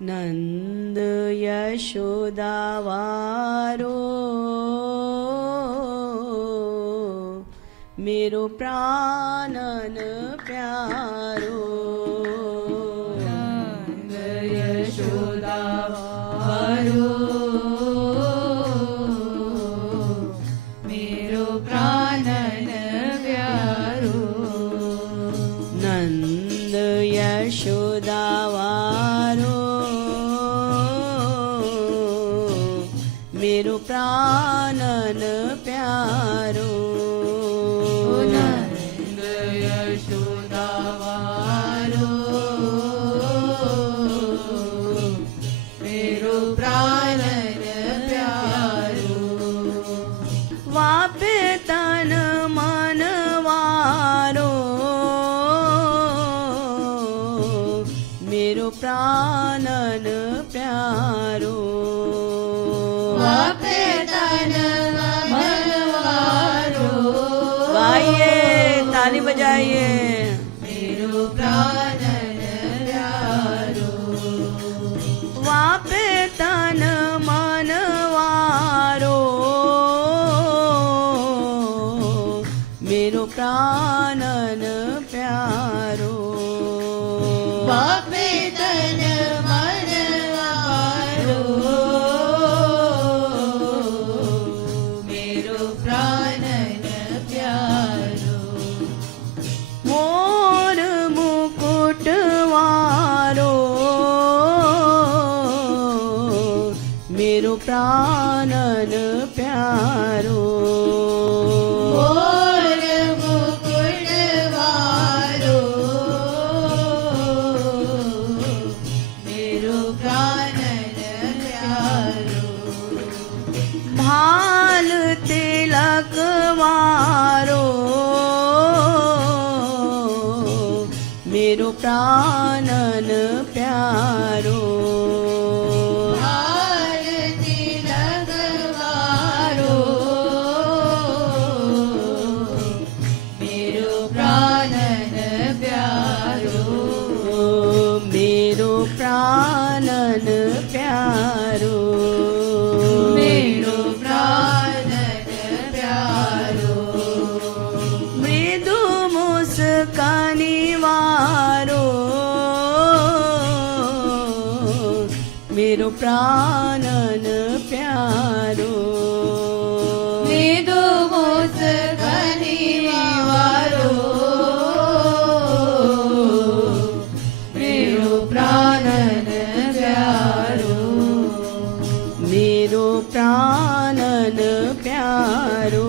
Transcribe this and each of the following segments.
नंद यशोदा वारो मेरो प्राणन प्यारो। नंद यशोदा वारो मेरो प्राणन प्यारो। नंद यशोदा वारो मेरो प्राणन प्यारो। नंद यशोदा वारो मेरो प्राणन प्यारो। वापे तन मन वारो मेरो प्राणन प्यारो। वापे तन मन वारो गाइए, ताली बजाइए। मेरो प्राणन प्यारो। वापे तन मन वारो मेरो प्राणन प्यारो। वापे तन मन वारो मेरो प्राणन प्यारो। मोर मुकुट वारो मेरो प्राणन प्यारो। मोर मुकुट वारो मेरो प्राणन प्यारो। भाल तिलक वारो मेरो प्राणन प्यारो। भाल तिलक वारो मेरो प्राणन प्यारो। मेरो प्राणन प्यारो। मेरो प्राणन प्यारो। मृदु मुस्कानी वारो मेरो प्राणन प्यारो। मृदु मुस्कानी वारो मेरो प्राणन प्यारो। मेरो प्राणन प्यारो।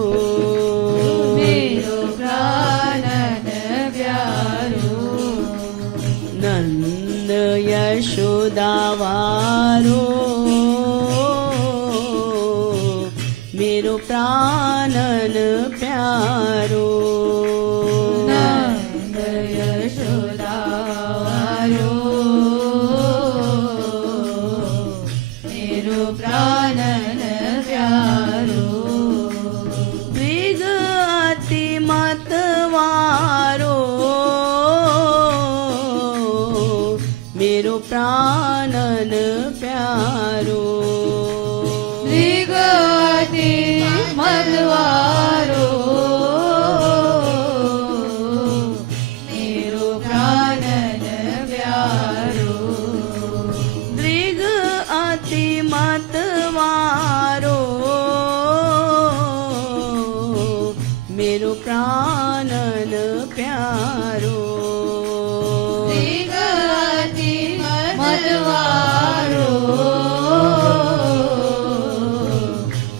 मेरो प्राणन प्यारो। नंद यशोदा वारो मेरो प्राणन प्यारो। नंद यशोदा वारो मेरो प्राणन प्यारो। मृग अति मत वारो मेरो प्राणन प्यारो। मृगति मदवारो मेरो प्राणन प्यारो। मृग अति मत वारो मेरो प्राणन प्यारो। मृगति मदवारो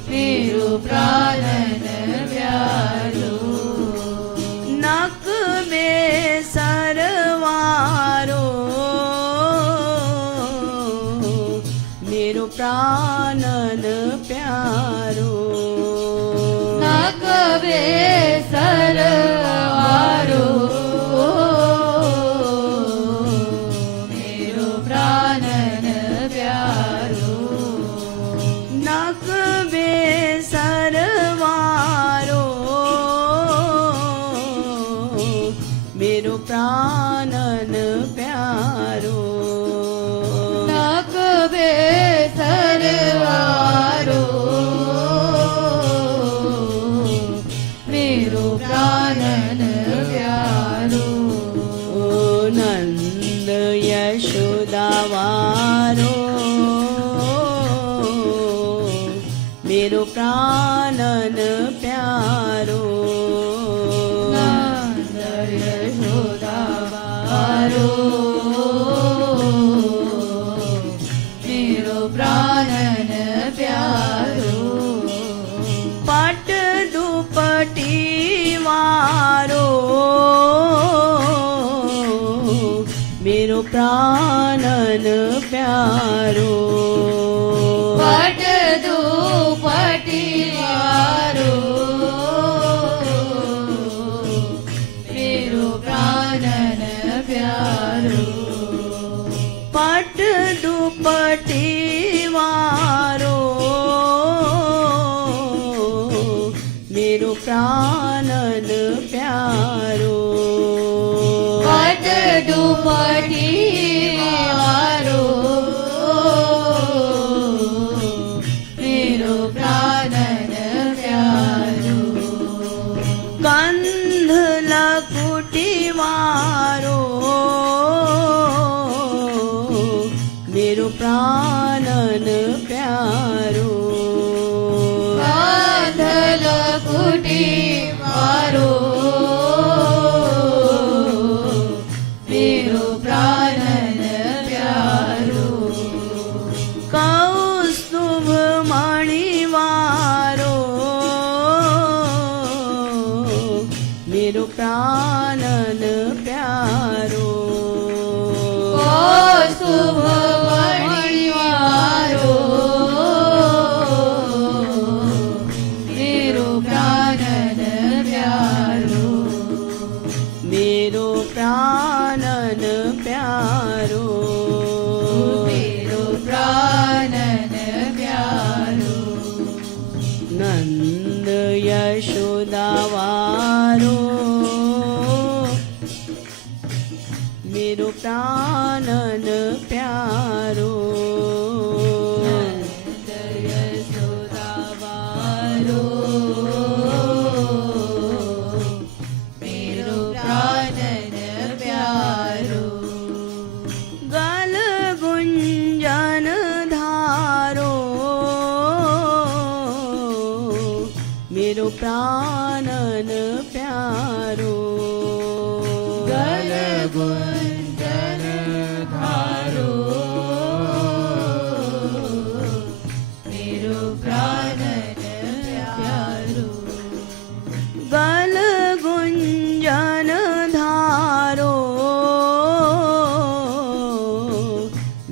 मेरो प्राणन प्यारो। नक बेसर वारो मेरो प्राणन प्यारो। नक बेसर वारो मेरो प्राणन प्यारो। नक बेसर वारो मेरो प्राणन प्यारो। नक वारो मेरो प्राणन प्यारो नंद यशोदा वारो मेरो प्राणन प्यारो पट दुपटी वारो मेरो प्राणन प्यारो पट दुपटी वारो मेरो प्राणन प्यारो पट दुपटी वारो मेरो प्राणन प्यारो पट दुपटी वारो मेरो प्राणन प्यारो गंध लकुटी वारो मेरो प्राणन प्यारो कांधल कुटी वारो मेरो प्राणन प्यारो कौस्तुभ मणि वारो मेरो प्राणन प्यारो कौस्तुभ मणि वारो मेरो प्राणन प्यारो मेरो प्राणन प्यारो मेरो प्राणन प्यारो नंद यशोदा वारो मेरो प्राणन प्यारो नंद यशोदा वारो मेरो प्राणन प्यारो गल गुंजन धारो मेरो प्राणन प्यारो गल गुंजन धारो मेरो प्राणन प्यारो गल गुंजन धारो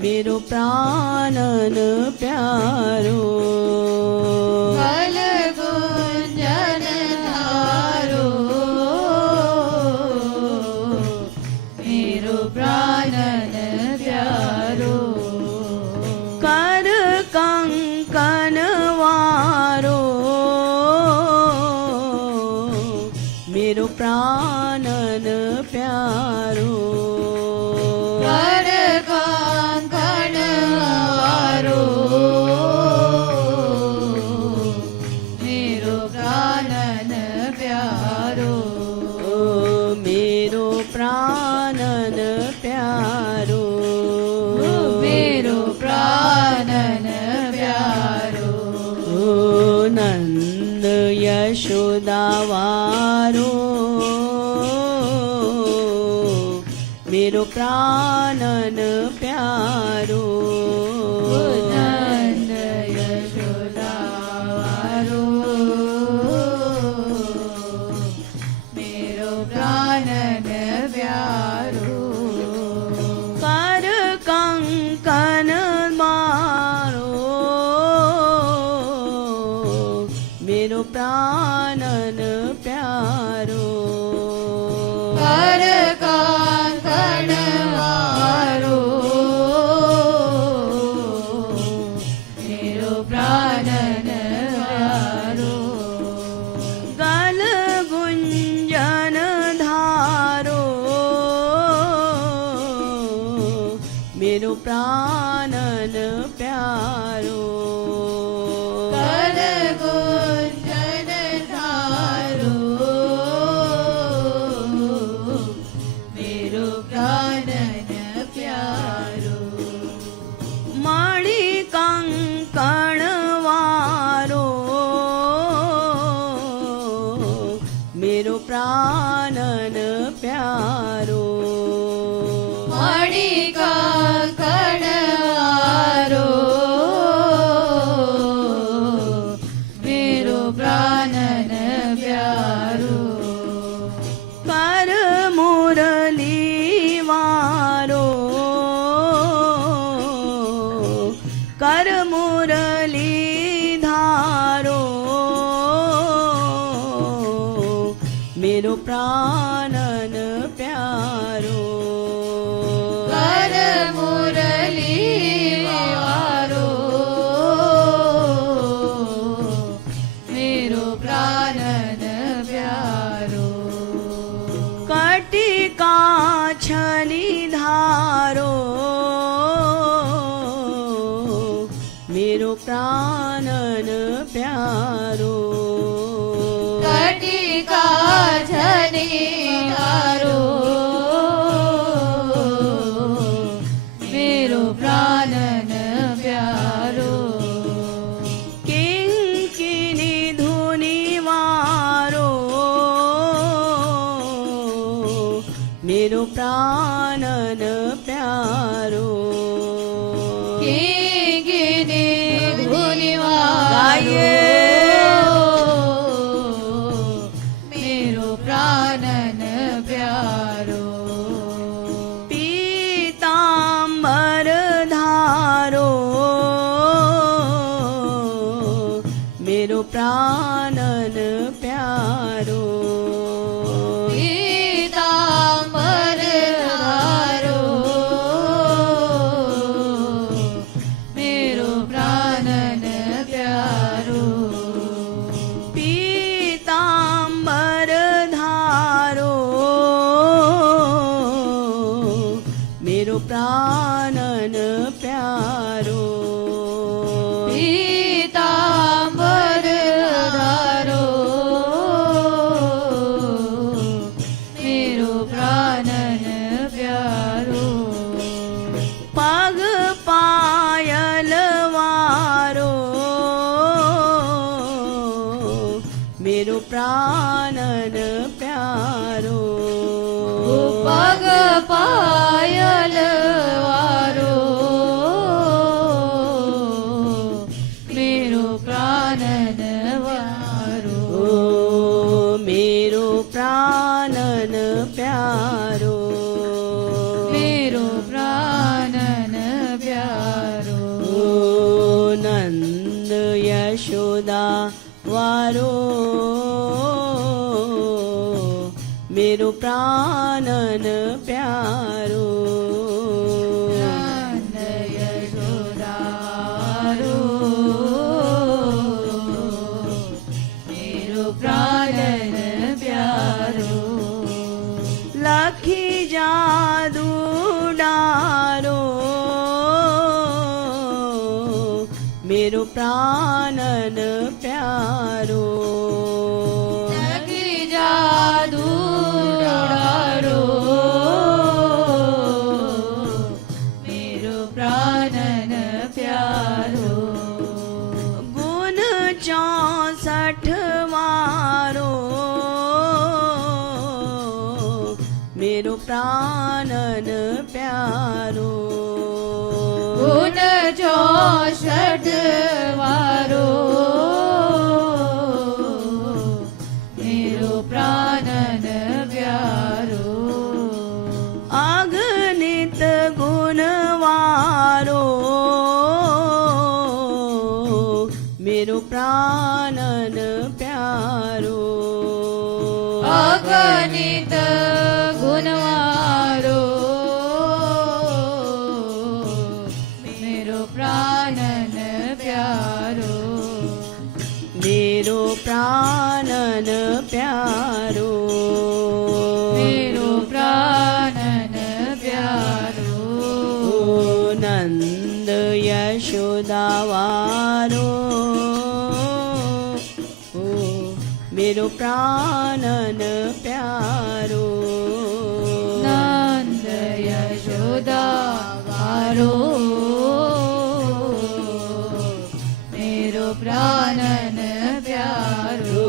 मेरो प्राणन प्यारो गल गुंजन धारो मेरो प्राणन प्यारो कर कंकन वारो मेरो प्राणन प्यारो कर कंकण वारो मेरो प्राणन प्यारो मेरो प्राणन प्यारो मेरो प्राणन प्यारो नंद यशोदा वारो मेरो प्राणन प्यारो नंद यशोदा वारो मेरो प्राणन प्यारो कर कंकन मारो मेरो प्राणन प्यारो कर कंकण वारो कर मुरली धारो मेरो प्राणन प्यारो कर मुरली वारो मेरो प्राणन प्यारो कटिका छनी धारो मेरो प्राणन प्यारो कटिका छनी धारो मेरो प्राणन प्यारो किंकिनी धुनी वारो मेरो प्राणन प्यारो किंकिनी धुनी गाइए। मेरो प्राणन प्यारो पीतांबर धारो मेरो प्राणन प्यारो पीतांबर धारो मेरो प्राणन प्यारो पीतांबर धारो मेरो प्राणन प्यारो पीतांबर धारो मेरो प्राणन प्यारो पग पायल वारो मेरो प्राणन प्यारो पग पायल वारो मेरो प्राणन वारो मेरो प्राणन प्यारो मेरो प्राणन प्यारो नंद यशोदा वारो मेरो प्राणन प्यारो नंद यशोदा वारो मेरो प्राणन प्यारो लखी जादू डारो मेरो प्राणन प्यारो लगी जादू डारो मेरो प्राणन प्यारो गुण 64 वारो मेरो प्राणन प्यारो गुण 64 वारो मेरो प्राणन प्यारो अगणित गुण वारो मेरो प्राणन प्यारो अगणित गुणवारो मेरो प्राणन प्यारो मेरो प्राणन प्यारो मेरो प्राणन प्यारो नंद यशोदा वारो मेरो प्राणन प्यारो नंद यशोदा वारो मेरो प्राणन प्यारो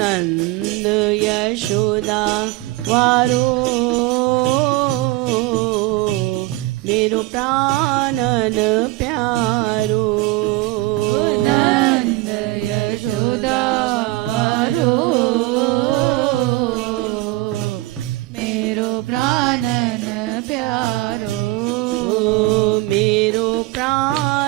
नंद यशोदा वारो मेरो प्राणन प्यारो नंद यशोदा वारो मेरो प्राणन प्यारो मेरो પ્રાણ